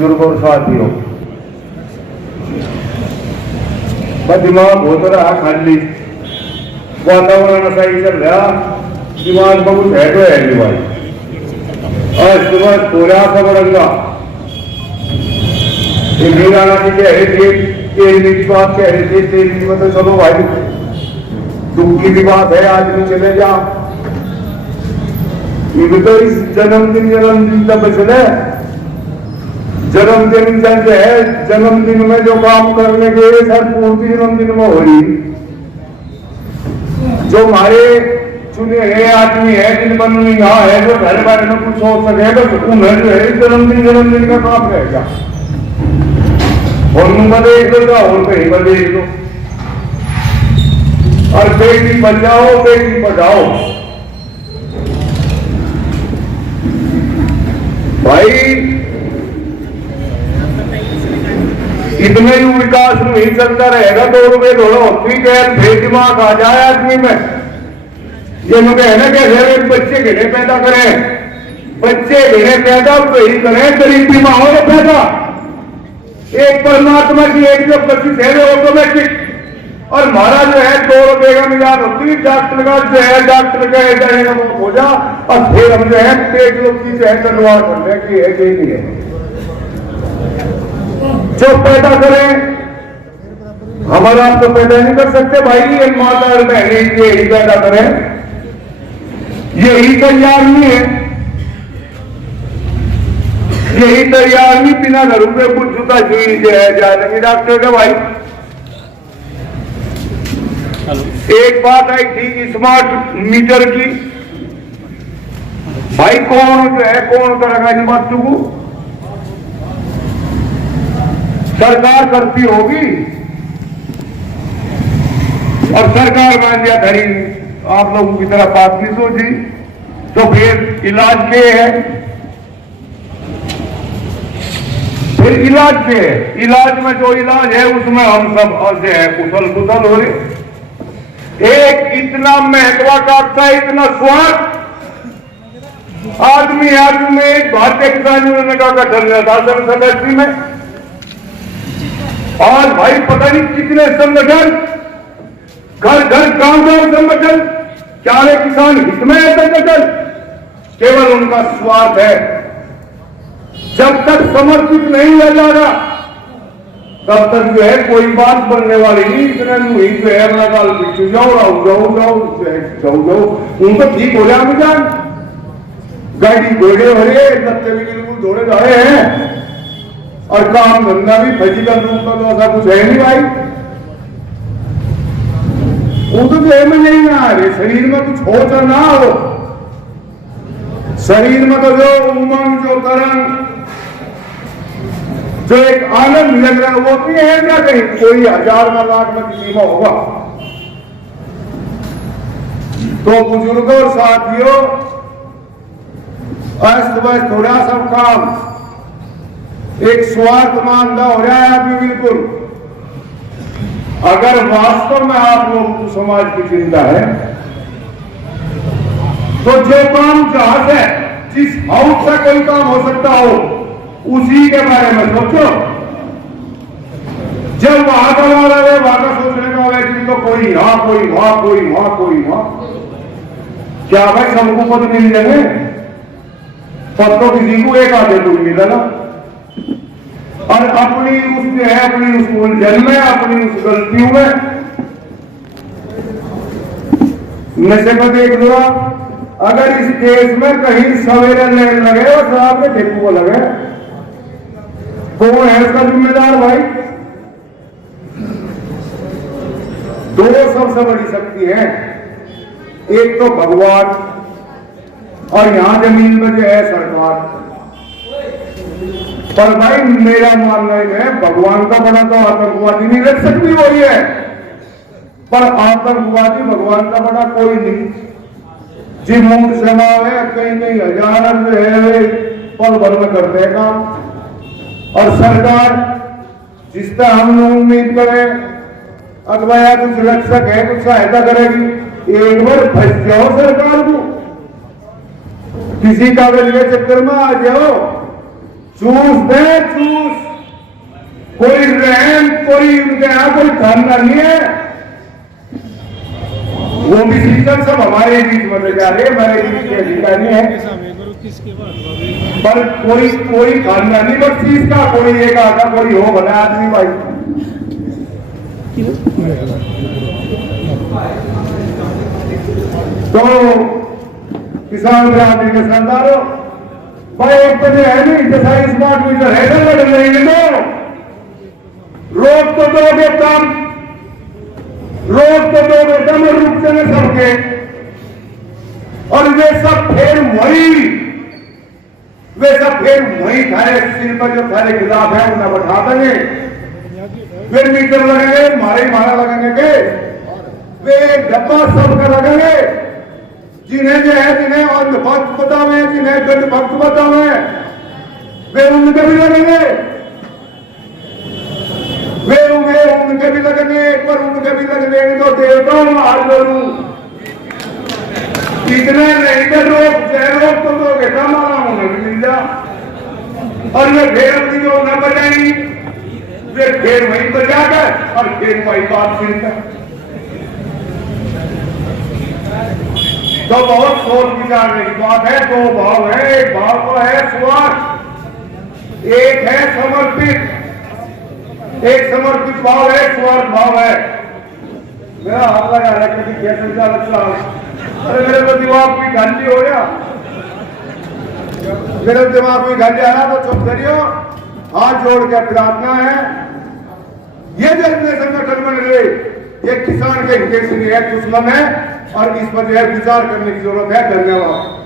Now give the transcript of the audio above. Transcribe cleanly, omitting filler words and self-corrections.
बुजुर्ग और साथियों, दिमाग होता रहा खाली, वातावरण ऐसा ही चल रहा, दिमाग में कुछ है तो है नहीं भाई। और सुबह थोड़ा सा बड़ंगा मीराना जी कह रहे थे, तेरहवीं की बात कह रहे थे, 13वीं में तो चलो भाई दुख की भी बात है, आदमी चले जा। ये तो इस जन्मदिन तब चले, जन्मदिन चल है, जन्मदिन में जो काम करने के सर पूर्ति जन्मदिन में हो रही, जो हमारे चुने हैं आदमी है, दिन बन यहाँ है, जो घर बारे में कुछ हो सके बस उन्हें जो है जन्मदिन का काम रहेगा। और मुंह देख लो और कहीं पर देख लो, और बेटी बचाओ बेटी पढ़ाओ। भाई इतने ही विकास नहीं चलता रहेगा, 2 रुपए थोड़ा ठीक है, फिर दिमाग आ जाए आदमी में। ये लोग है ना कैसे बच्चे घेरे पैदा करें, बच्चे घेरे पैदा वही करें, गरीबी माहौल पैदा। एक परमात्मा की एक जो कोशिश है ऑटोमेटिक, और हमारा जो है 2 रुपए का मिलान होती, डॉक्टर का जो है डॉक्टर का जाएगा वो हो जा, और फिर हम जो है पेट लोग की जो है तलवार करने की है कि नहीं है। जो पैदा करें हमारा आप तो पैदा नहीं कर सकते भाई, ये माता और बहनें यही पैदा करें, यही तैयार नहीं है, यही तैयार नहीं, बिना घर पे कुछ जुता सुई जो है जाएंगे डॉक्टर का भाई। एक बात आई थी स्मार्ट मीटर की, भाई कौन जो है कौन करेगा इन बातों को, सरकार करती होगी, और सरकार मान लिया धरी आप लोगों की तरह बात नहीं सोची, तो फिर इलाज के है, फिर इलाज के है, इलाज में जो इलाज है उसमें हम सब और जो है कुशल कुशल हो रहे। एक इतना महत्वाकांक्षा, इतना स्वार्थ आदमी में एक भारतीय किसान यूनियन का गठन हुआ था सदस्य में, और भाई पता नहीं कितने संगठन, घर घर गांव गांव संगठन, चारे किसान हित में है संगठन, केवल उनका स्वार्थ है। जब तक समर्पित नहीं हो जाएगा तब तक जो है कोई बात बनने वाली नहीं। इतने मुहिम जो है अपना काल पीछे जाओ जाओ उनको ठीक हो जाए जान, गाड़ी घोड़े हो रहे, बच्चे भी बिल्कुल दौड़े जा रहे हैं, और काम धंधा भी फिजिकल रूप में तो ऐसा कुछ है नहीं भाई। वो तो जो है में नहीं ना आ रहे, शरीर में कुछ हो तो ना हो, शरीर में तो जो उमंग जो तरंग जो एक आनंद लग रहा है वो भी है क्या, कहीं कोई 1000 में लाख में किसी में होगा। तो बुजुर्गों और साथियों, अस्त व्यस्त हो रहा सब काम, एक स्वार्थ मानता हो रहा है अभी बिल्कुल। अगर वास्तव में आप लोगों को समाज की चिंता है तो जो काम जहां से जिस हाउस से कोई काम हो सकता हो उसी के बारे में सोचो। जब वहां का वाला है वहां का सोचने का वाला तो कोई यहां कोई वहां कोई वहां कोई वहां, क्या भाई सबको पद मिल जाएंगे? पद तो किसी को एक आधे को मिला ना, और अपनी उस जो है अपनी उस उलझन में, अपनी उस गलतियों में नशे को देख लो। अगर इस केस में कहीं सवेरे लगे और शराब के ठेकू को लगे, कौन है इसका जिम्मेदार भाई? 2 सबसे बड़ी शक्ति है, एक तो भगवान और यहां जमीन में जो है सरकार। पर भाई मेरा मानना है भगवान का बड़ा तो आतंकवादी नहीं रख सकती वही है, पर आतंकवादी भगवान का बड़ा कोई नहीं। जी मुंह सेना है कहीं कहीं 1000 जो है पल भर में करते हैं काम, और सरकार जिस तरह हम लोग उम्मीद करें अगवाया कुछ रक्षक है, कुछ सहायता करेगी, एक बार फंस जाओ सरकार को, किसी कागज के चक्कर में आ जाओ, चूस दे चूस, कोई रहम, कोई उनके यहां कोई धरना नहीं है। वो भी सिस्टम सब हमारे बीच में जा रहे, हमारे बीच के अधिकारी है, पर कोई खानदान नहीं बख्शीश का, कोई एक आका कोई हो बना आदमी भाई। तो किसान बिरादरी के सरदारों भाई, एक तो जो है नहीं जैसा स्मार्ट मीटर है ना लग रही है, रोक तो दोगे कम, रोक तो दोगे कम, रुक जाने सबके, और वे सब फिर वही थारे सिर पर जो थारे खिलाफ है उन्हें बैठा देंगे, फिर मीटर लगेंगे, मारा लगेंगे के वे डब्बा सबका लगेंगे, जिन्हें जो है जिन्हें अंध भक्त बतावे, जिन्हें गंध भक्त बतावे, वे उनके भी लगेंगे, वे उनके भी लगेंगे, एक बार उनके भी लगेंगे तो देवताओं हार करूं, इतने नहीं तो रोक तो दोगे मारा उन्हें भी मिल जा, और वे फिर अपनी जो न बजाएंगी, वे फिर वहीं बजा कर और फिर वही बात सुनकर। तो बहुत सोच विचारने की बात है। दो भाव है, एक भाव तो है स्वार्थ, एक है समर्पित, एक समर्पित भाव है, स्वार्थ भाव है। मेरा हाथ लगा रहा है कि कैसे अच्छा, अरे मेरे को दिमाग कोई गांधी हो गया, मेरे दिमाग में गांधी आ रहा तो चुप करियो, हाथ जोड़ के प्रार्थना है, ये जो इतने संगठन बन रहे ये किसान के हित से नहीं है, दुश्मन है, और इस पर जो है विचार करने की जरूरत है। धन्यवाद।